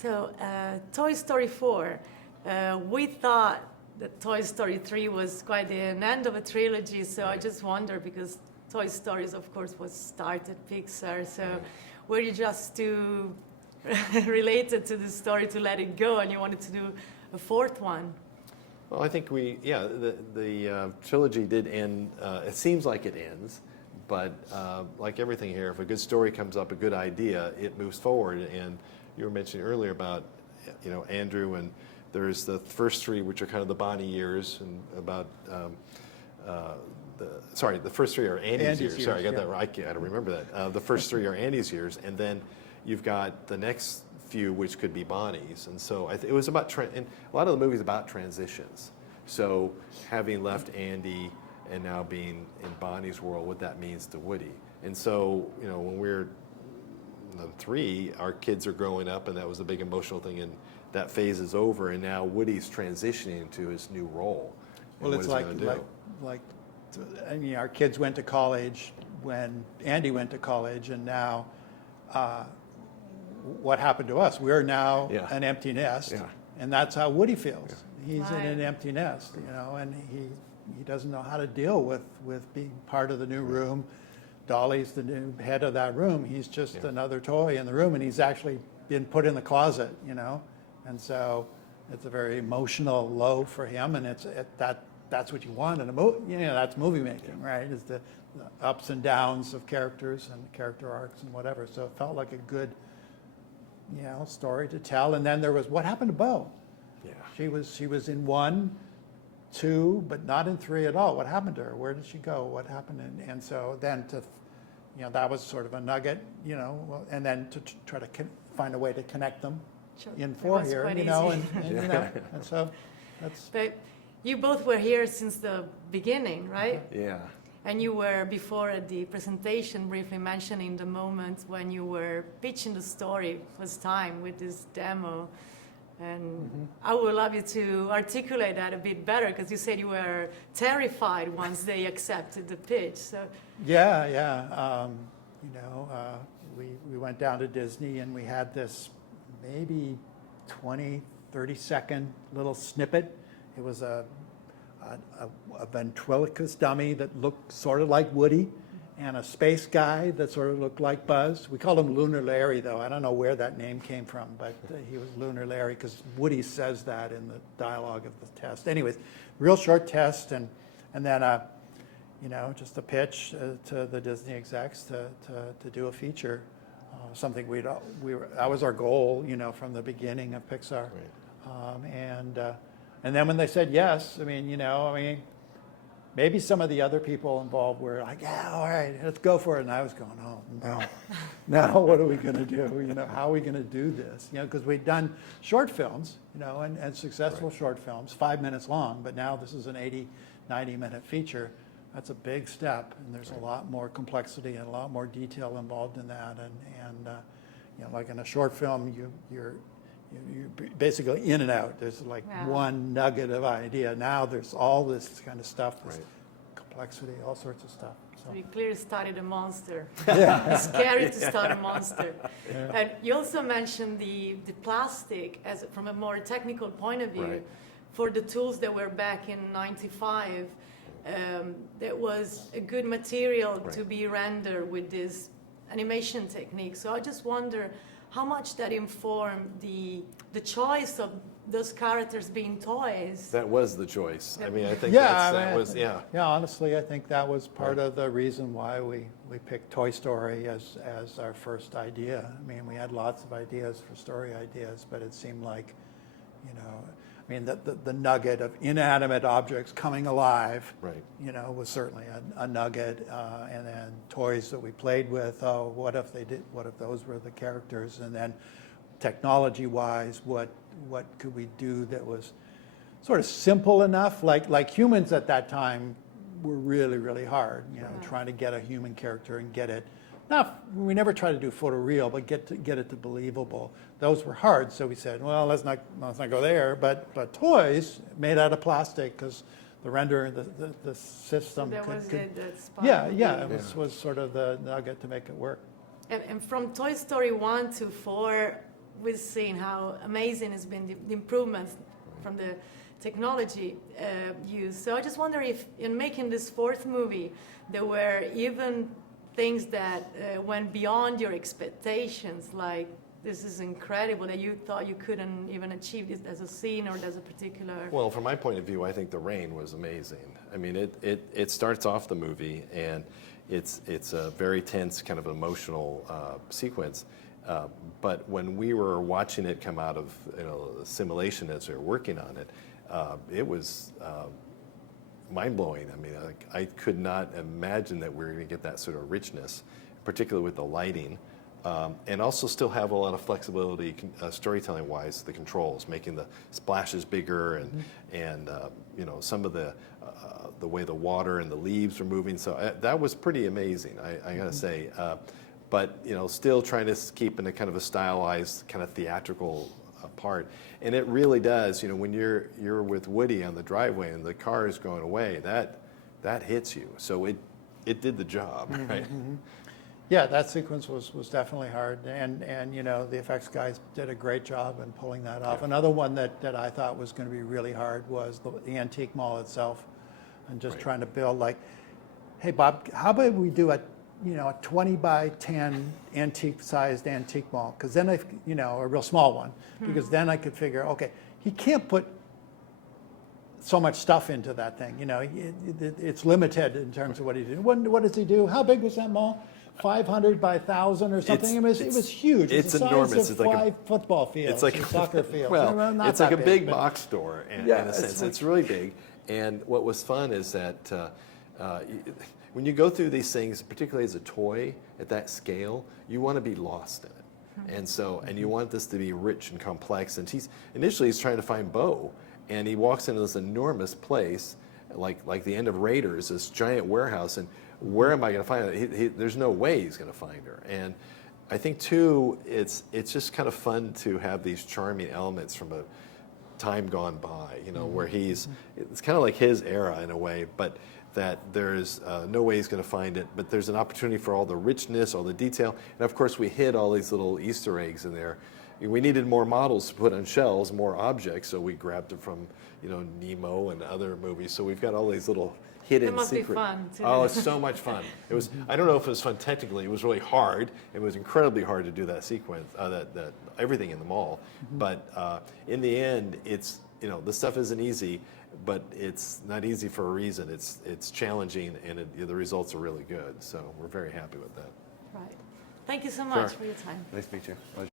So, Toy Story 4, we thought that Toy Story 3 was quite the end of a trilogy, so I just wonder, because Toy Stories, of course, was started Pixar, so were you just too related to the story to let it go, and you wanted to do a fourth one? Well, I think the trilogy did end. It seems like it ends, but like everything here, if a good story comes up, a good idea, it moves forward. And you were mentioning earlier about, Andrew, and there's the first three, which are kind of the Bonnie years, and about the first three are Andy's years. Sorry, I got that right. I don't remember that. The first three are Andy's years, and then you've got the next few, which could be Bonnie's. And so it was about, and a lot of the movies about transitions. So having left Andy and now being in Bonnie's world, what that means to Woody. And so, when we're 3, our kids are growing up, and that was a big emotional thing, and that phase is over, and now Woody's transitioning into his new role. Well, it's like our kids went to college when Andy went to college, and now what happened to us? We're now an empty nest, and that's how Woody feels. He's in an empty nest, and he doesn't know how to deal with being part of the new room. Dolly's the new head of that room. He's just another toy in the room, and he's actually been put in the closet, and so it's a very emotional low for him, and that's what you want in a movie. That's movie making, right? Is the ups and downs of characters and character arcs and whatever. So it felt like a good, story to tell. And then there was what happened to Bo. Yeah, she was in 1, 2, but not in 3 at all. What happened to her? Where did she go? What happened? And so then that was sort of a nugget, and then to try to find a way to connect them in 4 here, and so that's. But you both were here since the beginning, right? Yeah. And you were before at the presentation briefly mentioning the moment when you were pitching the story first time with this demo. And I would love you to articulate that a bit better, because you said you were terrified once they accepted the pitch. So we went down to Disney, and we had this maybe 20, 30-second little snippet. It was a ventriloquist dummy that looked sort of like Woody, and a space guy that sort of looked like Buzz. We called him Lunar Larry, though. I don't know where that name came from, but he was Lunar Larry because Woody says that in the dialogue of the test. Anyways, real short test, and then just a pitch to the Disney execs to do a feature, something that was our goal, from the beginning of Pixar, right. And then when they said yes, maybe some of the other people involved were like, yeah, all right, let's go for it. And I was going, oh, no. Now what are we going to do? How are we going to do this? Because we'd done short films, and successful short films, 5 minutes long. But now this is an 80, 90-minute feature. That's a big step. And there's a lot more complexity and a lot more detail involved in that. And like in a short film, you're basically in and out. There's like one nugget of idea. Now there's all this kind of stuff, this complexity, all sorts of stuff. So you clearly started a monster. It's scary to start a monster. Yeah. And you also mentioned the plastic as from a more technical point of view. For the tools that were back in '95, that was a good material to be rendered with this animation technique. So I just wonder how much that informed the choice of those characters being toys. That was the choice. I think that was. Yeah, honestly, I think that was part of the reason why we picked Toy Story as our first idea. We had lots of ideas for story ideas, but it seemed like, the nugget of inanimate objects coming alive, was certainly a nugget. And then toys that we played with, what if those were the characters? And then technology-wise, what could we do that was sort of simple enough? Like humans at that time were really, really hard, trying to get a human character and get it. We never tried to do photoreal, but get it to believable. Those were hard, so we said, well, let's not go there. But toys made out of plastic, because the render, the system. So that was it. It was sort of the nugget to make it work. And from Toy Story 1 to 4, we've seen how amazing has been the improvements from the technology used. So I just wonder if in making this fourth movie, there were even things that went beyond your expectations, like this is incredible that you thought you couldn't even achieve this as a scene or as a particular... Well, from my point of view, I think the rain was amazing. I mean, it starts off the movie, and it's a very tense kind of emotional sequence. But when we were watching it come out of the simulation as we were working on it, it was mind-blowing. I mean, I could not imagine that we were going to get that sort of richness, particularly with the lighting, and also still have a lot of flexibility storytelling-wise, the controls, making the splashes bigger and some of the way the water and the leaves were moving. So that was pretty amazing, I got to say. But still trying to keep in a kind of a stylized, kind of theatrical part. And it really does, when you're with Woody on the driveway and the car is going away, that hits you. So it did the job, right? Mm-hmm. Yeah, that sequence was definitely hard, and the effects guys did a great job in pulling that off. Yeah. Another one that I thought was going to be really hard was the antique mall itself, and just trying to build like, hey Bob, how about we do a 20 by 10 antique-sized antique mall? Because then a real small one, because then I could figure, okay, he can't put so much stuff into that thing. It's limited in terms of what he did. What does he do? How big was that mall? 500 by 1,000 or something. It was huge. It's the enormous. size of it's like 5 football fields, it's like and soccer fields. Well, not it's like that a big but- box store in Yeah, a sense. like- It's really big. And what was fun is that when you go through these things, particularly as a toy at that scale, you want to be lost in it. And you want this to be rich and complex. And initially he's trying to find Bo, and he walks into this enormous place, like the end of Raiders, this giant warehouse, and where am I going to find her? There's no way he's going to find her. And I think too, it's just kind of fun to have these charming elements from a time gone by, where it's kind of like his era in a way, but that there's no way he's going to find it, but there's an opportunity for all the richness, all the detail, and of course we hid all these little Easter eggs in there. We needed more models to put on shelves, more objects, so we grabbed it from Nemo and other movies. So we've got all these little hidden It must secret. be fun too. Oh, it's so much fun. It was. I don't know if it was fun technically. It was really hard. It was incredibly hard to do that sequence, that everything in the mall. But in the end, it's the stuff isn't easy, but it's not easy for a reason. It's challenging, and the results are really good. So we're very happy with that. Right. Thank you so much Sure. for your time. Nice to meet you. Pleasure.